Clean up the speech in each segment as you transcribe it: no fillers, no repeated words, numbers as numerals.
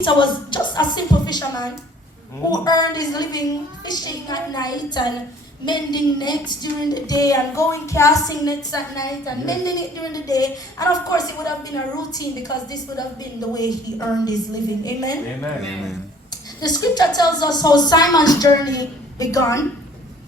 Peter was just a simple fisherman who earned his living fishing at night and mending nets during the day and going casting nets at night and mending it during the day. And of course, it would have been a routine because this would have been the way he earned his living. Amen? Amen. Amen. The scripture tells us how Simon's journey began.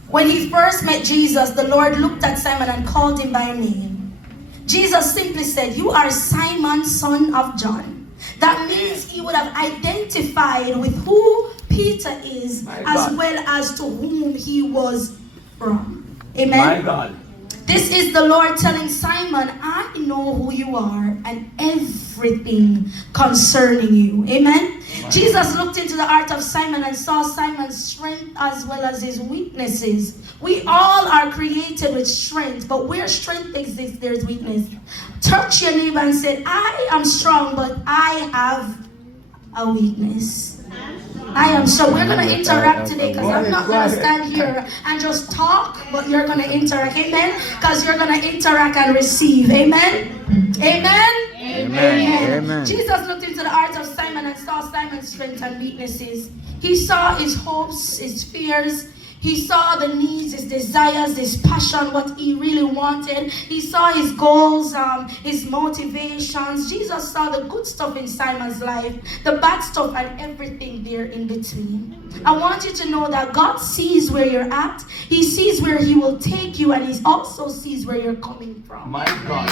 When he first met Jesus, the Lord looked at Simon and called him by name. Jesus simply said, "You are Simon, son of John." That means he would have identified with who Peter is as well as to whom he was from. Amen? My God. This is the Lord telling Simon, I know who you are and everything concerning you. Amen? Jesus looked into the heart of Simon and saw Simon's strength as well as his weaknesses. We all are created with strength, but where strength exists, there's weakness. Touch your neighbor and say, I am strong, but I have a weakness. I am so we're going to interact today because I'm not going to stand here and just talk, but you're going to interact. Amen? Because you're going to interact and receive. Amen? Amen? Amen. Amen. Jesus looked into the heart of Simon and saw Simon's strengths and weaknesses. He saw his hopes, his fears. He saw the needs, his desires, his passion, what he really wanted. He saw his goals, his motivations. Jesus saw the good stuff in Simon's life, the bad stuff, and everything there in between. I want you to know that God sees where you're at. He sees where he will take you, and he also sees where you're coming from. My God.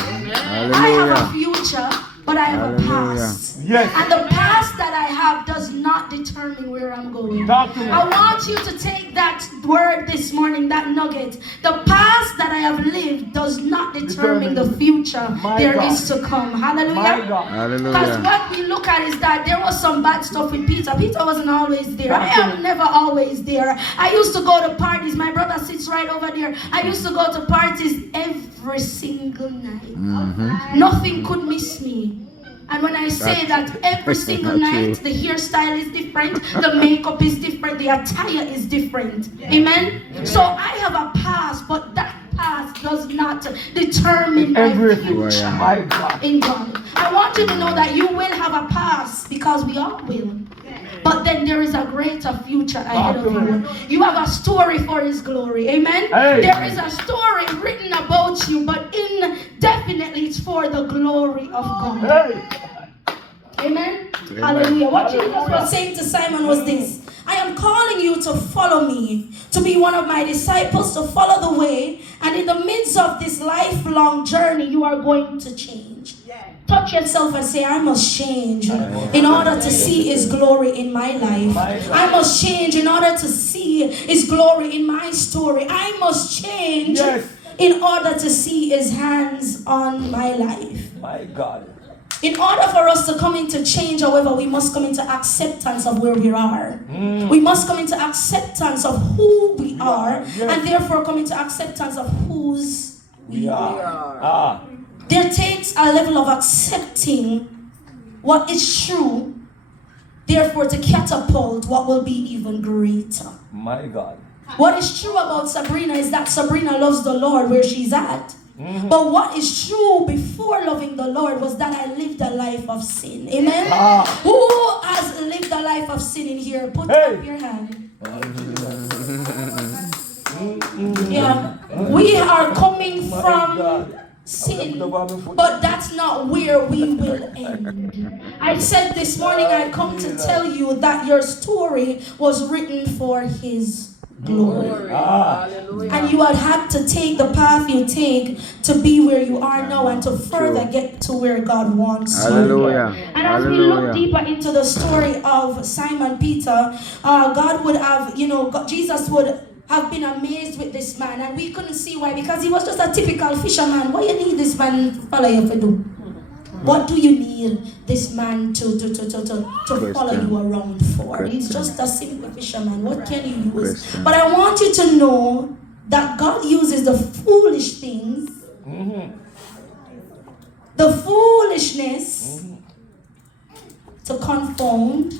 I have a future, but I have a past. Yes. And the past that I have does not determine where I'm going. Talk to me. I want you to take that word this morning, that nugget. The past that I have lived does not determine the future there is to come. Hallelujah. My God. Because what we look at is that there was some bad stuff with Peter. Peter wasn't always there. I am never always there. I used to go to parties. My brother sits right over there. I used to go to parties every single night. Nothing could miss me. And when I say that every single night, the hairstyle is different, the makeup is different, the attire is different. Amen? So I have a past, but that past does not determine my future in God. I want you to know that you will have a past because we all will. But then there is a greater future ahead of you. You have a story for his glory. Amen? Hey. There is a story written about you, but indefinitely it's for the glory of God. Hey. Amen? Hallelujah. What Jesus was saying to Simon was this: I am calling you to follow me, to be one of my disciples, to follow the way. And in the midst of this lifelong journey, you are going to change. Touch yourself and say, I must change in order to see his glory in my life. I must change in order to see his glory in my story. I must change in order to see his hands on my life. My God. In order for us to come into change, however, we must come into acceptance of where we are. We must come into acceptance of who we are, and therefore come into acceptance of whose we are. There takes a level of accepting what is true, therefore to catapult what will be even greater. My God. What is true about Sabrina is that Sabrina loves the Lord where she's at. But what is true before loving the Lord was that I lived a life of sin. Amen? Who has lived a life of sin in here? Put up your hand. We are coming from sin, but that's not where we will end. I said this morning I come to tell you that your story was written for his glory. And you had to take the path you take to be where you are now and to further get to where God wants you. And as we look deeper into the story of Simon Peter, God would have, Jesus would have been amazed with this man, and we couldn't see why, because he was just a typical fisherman. What you need this man to follow you to do? What do you need this man to follow you around for? He's just a simple fisherman. What can you use? But I want you to know that God uses the foolish things, the foolishness, to confound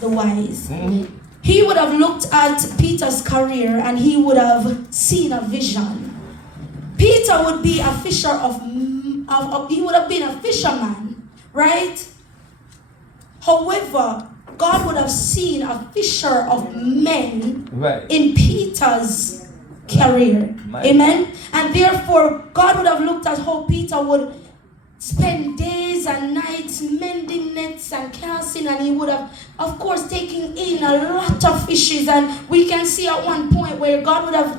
the wise. He would have looked at Peter's career and he would have seen a vision. Peter would be a fisher he would have been a fisherman, right? However, God would have seen a fisher of men Right. in Peter's career. Amen. And therefore, God would have looked at how Peter would spend days and nights mending nets and casting, and he would have, of course, taken in a lot of fishes. And we can see at one point where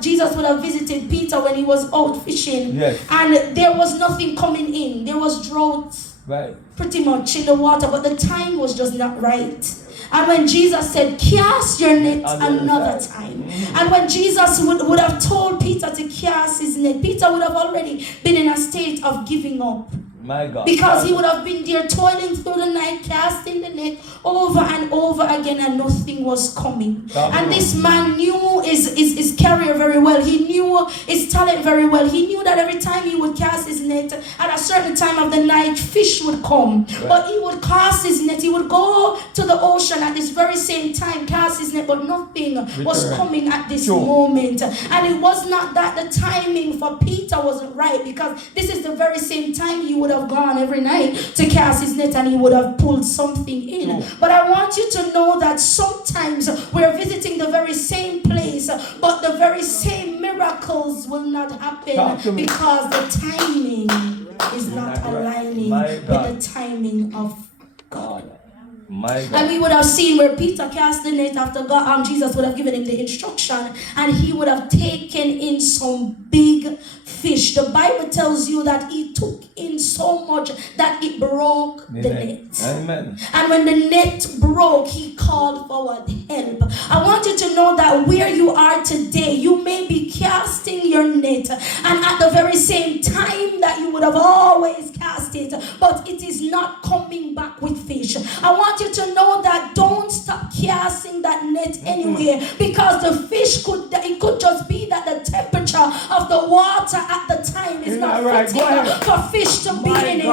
Jesus would have visited Peter when he was out fishing. Yes. And there was nothing coming in. There was drought. Right. Pretty much in the water, but the time was just not right. And when Jesus said, cast your net another time, and when Jesus would have told Peter to cast his net, Peter would have already been in a state of giving up. My God. Because he would have been there toiling through the night, casting the net over and over again, and nothing was coming. And this man knew his career very well. He knew his talent very well. He knew that every time he would cast his net, at a certain time of the night, fish would come. Right. But he would cast his net. He would go to the ocean at this very same time, cast his net, but nothing was coming at this moment. And it was not that the timing for Peter wasn't right, because this is the very same time he would have gone every night to cast his net, and he would have pulled something in. But I want you to know that sometimes we're visiting the very same place, but the very same miracles will not happen because the timing is not aligning with the timing of God. And we would have seen where Peter cast the net after Jesus would have given him the instruction, and he would have taken in some big fish. The Bible tells you that he took in so much that it broke the net. Amen. And when the net broke, he called for help. I want you to know that where you are today, you may be casting your net, and at the very same time that you would have always cast it, but it is not coming back with fish. I want you to know that don't stop casting that net anywhere, because the fish could just be that the temperature of the water at the time is not fitting for fish to be in it.